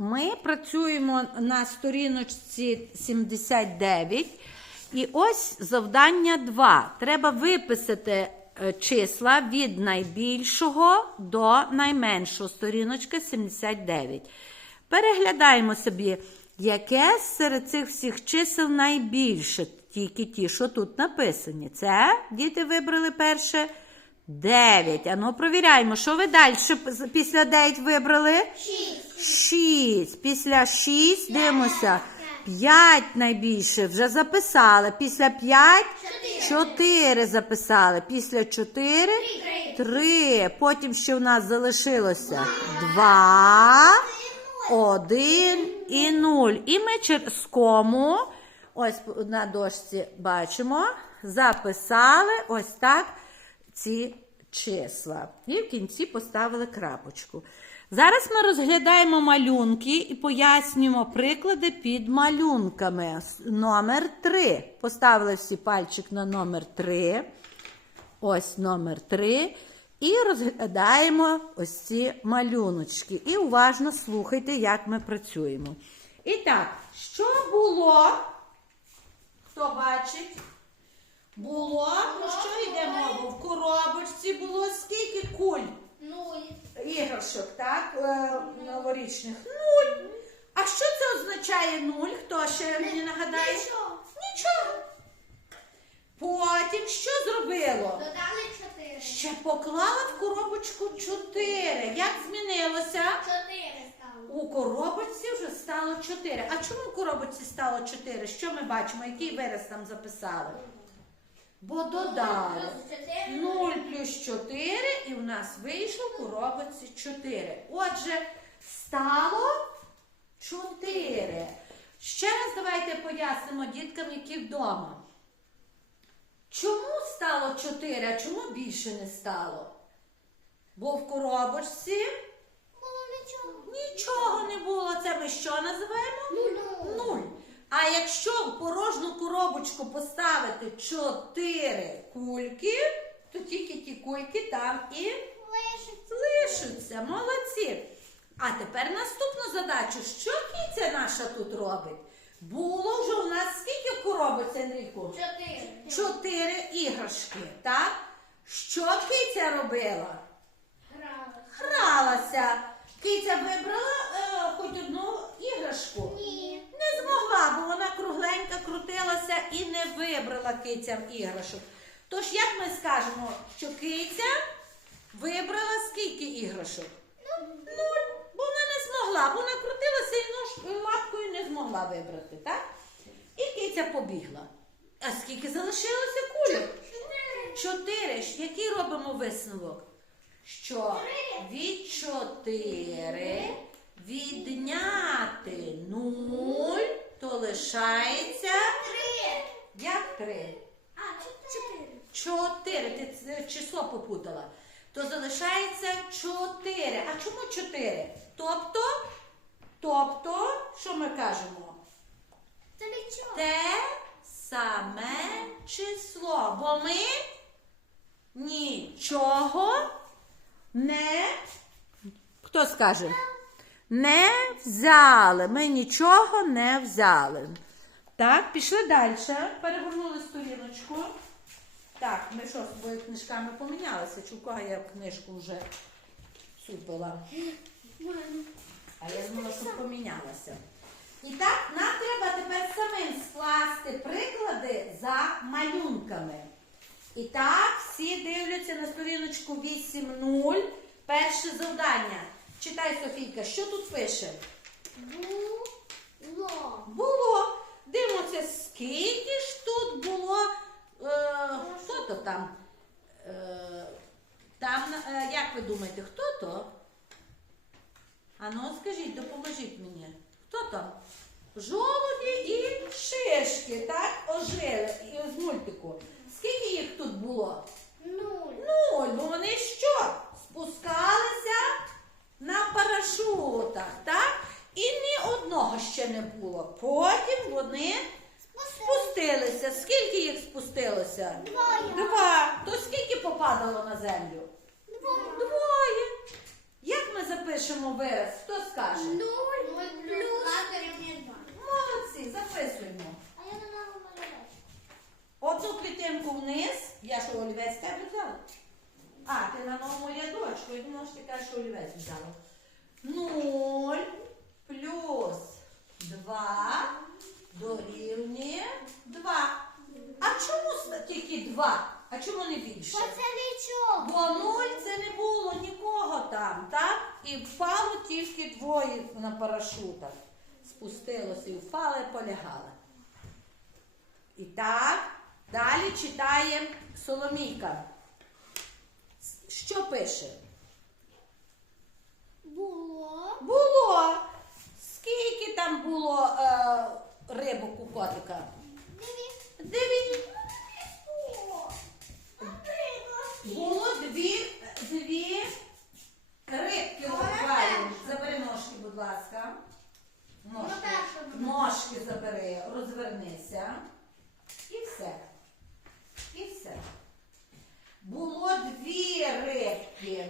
Ми працюємо на сторіночці 79. І ось завдання 2. Треба виписати е, числа від найбільшого до найменшого. Сторіночка 79. Переглядаємо собі, яке серед цих всіх чисел найбільше. Тільки ті, що тут написані. Це діти вибрали перше 9. Ану, провіряємо, що ви далі після 9 вибрали? 6. 6. Після 6 дивимося. 5 найбільше вже записали. Після 5 4 записали. Після 4 3. Потім ще в нас залишилося 2, 1 і 0. І ми через кому, ось на дошці бачимо, записали ось так ці числа. І в кінці поставили крапочку. Зараз ми розглядаємо малюнки і пояснюємо приклади під малюнками. Номер 3. Поставили всі пальчик на номер 3. Ось номер 3. І розглядаємо ось ці малюночки. І уважно слухайте, як ми працюємо. І так, що було? Хто бачить? Було, про що йде мова? В коробочці було скільки куль? 0. Іграшок, так? е, Новорічних. Нуль. А що це означає нуль? Хто ще мені нагадає? Нічого. Нічого. Потім що зробило? Додали 4. Ще поклала в коробочку 4. Як змінилося? 4 стало. У коробочці вже стало 4. А чому в коробочці стало 4? Що ми бачимо? Який вираз там записали? Бо додали. 0 плюс 4 і в нас вийшло в коробочці 4. Отже, стало 4. Ще раз давайте пояснимо діткам, які вдома. Чому стало 4, а чому більше не стало? Бо в коробочці Було нічого. нічого не було. Це ми що називаємо? Нуль. Нуль. А якщо в порожню коробочку поставити 4 кульки, то тільки ті кульки там і Лишиться. лишаться. Молодці. А тепер наступну задачу. Що киця наша тут робить? Було вже у нас скільки в коробці, Андрійку? 4. Чотири іграшки, так? Що киця робила? Грала. Гралася. Киця вибрала е, хоч одну іграшку. Ні. Не змогла, бо вона кругленька крутилася і не вибрала кицям іграшок. Тож, як ми скажемо, що киця вибрала скільки іграшок? Нуль. Бо вона не змогла, бо вона крутилася і нож лапкою не змогла вибрати, так? І киця побігла. А скільки залишилося кульок? Чотири. Який робимо висновок? Що від чотири відняти нуль, то лишається 3. як три? А, 4. Чотири. Ти число попутала. То залишається чотири. А чому чотири? Тобто, тобто, що ми кажемо? Це нічого. Те саме число. Бо ми нічого не. Хто скаже? Не взяли. Ми нічого не взяли. Так, пішли далі. Перевернули сторіночку. Так, ми що з тобою книжками помінялися? Чи у кого я книжку вже супила? А я думала, що помінялася. І так, нам треба тепер самим скласти приклади за малюнками. І так, всі дивляться на сторіночку 8.0. Перше завдання. Читай, Софійка, що тут пише? Було. Було. Дивимося, скільки ж тут було. Е, хто то там? Е, там, е, як ви думаєте, хто то? А ну скажіть, допоможіть мені. Хто там? Жолуді і шишки, так? Ожили з мультику. Скільки їх тут було? Нуль. Нуль, бо вони що? Спускалися на парашутах, так? І ні одного ще не було. Потім вони спустилися. Скільки їх спустилося? Двоє. Два. То скільки попадало на землю? Двоє. Двоє. Як ми запишемо вираз? Хто скаже? Нуль плюс два. Молодці, записуємо. А я на новому. Оцю клітинку вниз. Я що олівець тебе взяла? А, ти на новому рядочку. Я думала, що ти кажеш, що олівець взяла. Нуль плюс два дорівнює два. А чому тільки два? А чому не більше? Бо це нічого. Бо нуль це не було нікого там, так? І впало тільки двоє на парашутах. Спустилося і впали, полягали. І так, далі читає Соломійка. Що пише? Було. Було. Скільки там було е, рибок у котика? Дев'ять. Було дві, дві рибки в акваріумі. Забери ножки, будь ласка. Ножки, перша буде. ножки забери, розвернися. І все. І все. Було дві рибки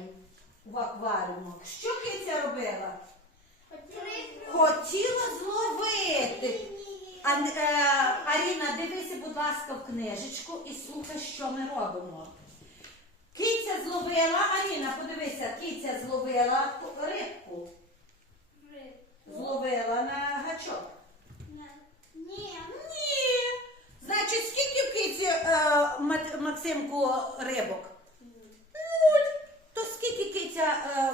в акваріумі. Що киця робила? Хотіла зловити. А, е, Аріна, дивися, будь ласка, в книжечку і слухай, що ми робимо. Киця зловила, Аріна, подивися, киця зловила рибку. Зловила на гачок. Ні. Ні. Значить, скільки в киці е, Мат- рибок? Нуль. То скільки киця, е,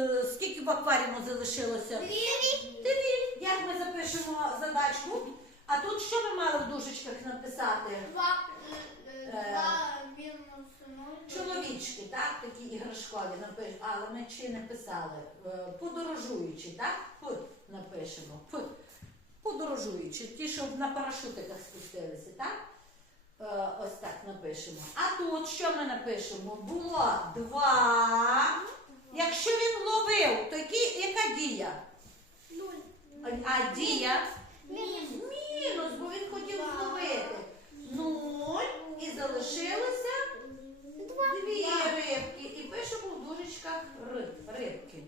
е, скільки в акваріуму залишилося? Дві. Як ми запишемо задачку? А тут що ми мали в дужечках написати? Два, Е. два. Чоловічки, так, такі іграшкові напиш, але ми чи не писали. Подорожуючі, так? Пут напишемо. Пут. Подорожуючі. Ті, що на парашутиках спустилися, так? Е, Ось так напишемо. А тут що ми напишемо? Було два. Якщо він ловив, то яка дія? Нуль. А, а дія? Мінус. Мінус, бо він хотів зловити. Нуль і залишилося дві рибки. І пишемо в дужечках риб, рибки.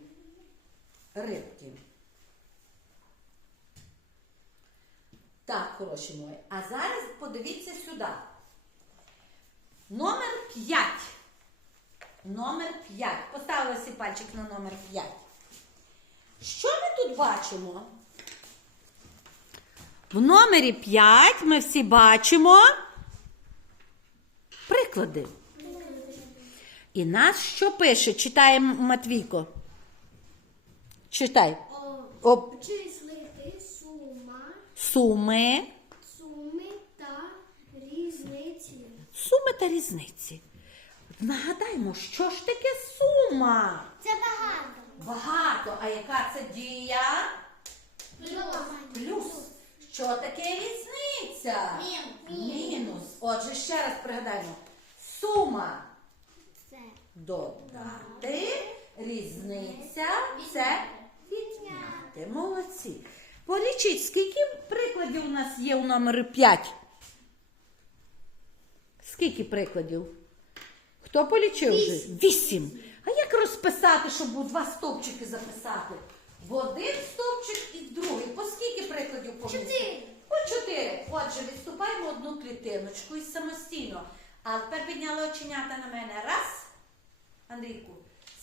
Рибки. Так, хороші мої. А зараз подивіться сюди. Номер 5. Номер 5. Поставила всі пальчик на номер 5. Що ми тут бачимо? В номері 5 ми всі бачимо приклади. І нас що пише? Читає Матвійко. Читай. Сума, суми. суми та різниці. Суми та різниці. Нагадаємо, що ж таке сума? Це багато. Багато. А яка це дія? Плюс. Плюс. Що таке різниця? Мінус. Мінус. Отже, ще раз пригадаємо. Сума Це додати, різниця це відняти. відняти. Молодці. Полічіть, скільки прикладів у нас є у номері 5? Скільки прикладів? Хто полічив вже? Вісім. А як розписати, щоб у два стовпчики записати? В один стовпчик і в другий. По скільки прикладів помістити? Чотири. По чотири. Отже, відступаємо одну клітиночку і самостійно. А тепер підняли оченята на мене. Раз. Андрійку,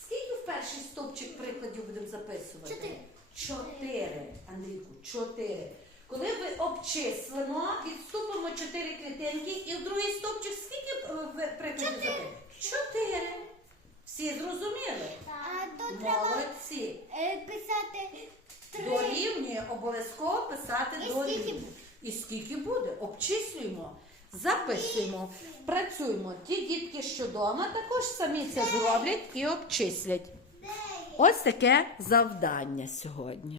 скільки в перший стовпчик прикладів будемо записувати? Чотири. Чотири. Андрійку, чотири. Коли ви обчислимо, відступимо чотири клітинки і в другий стовпчик скільки е, ви прикладів записуємо? Чотири. Всі зрозуміли? Треба Молодці. е, писати три. Дорівнює обов'язково писати дорівнює. І скільки буде? Обчислюємо, записуємо, працюємо. Ті дітки, що вдома, також самі це зроблять і обчислять. Ось таке завдання сьогодні.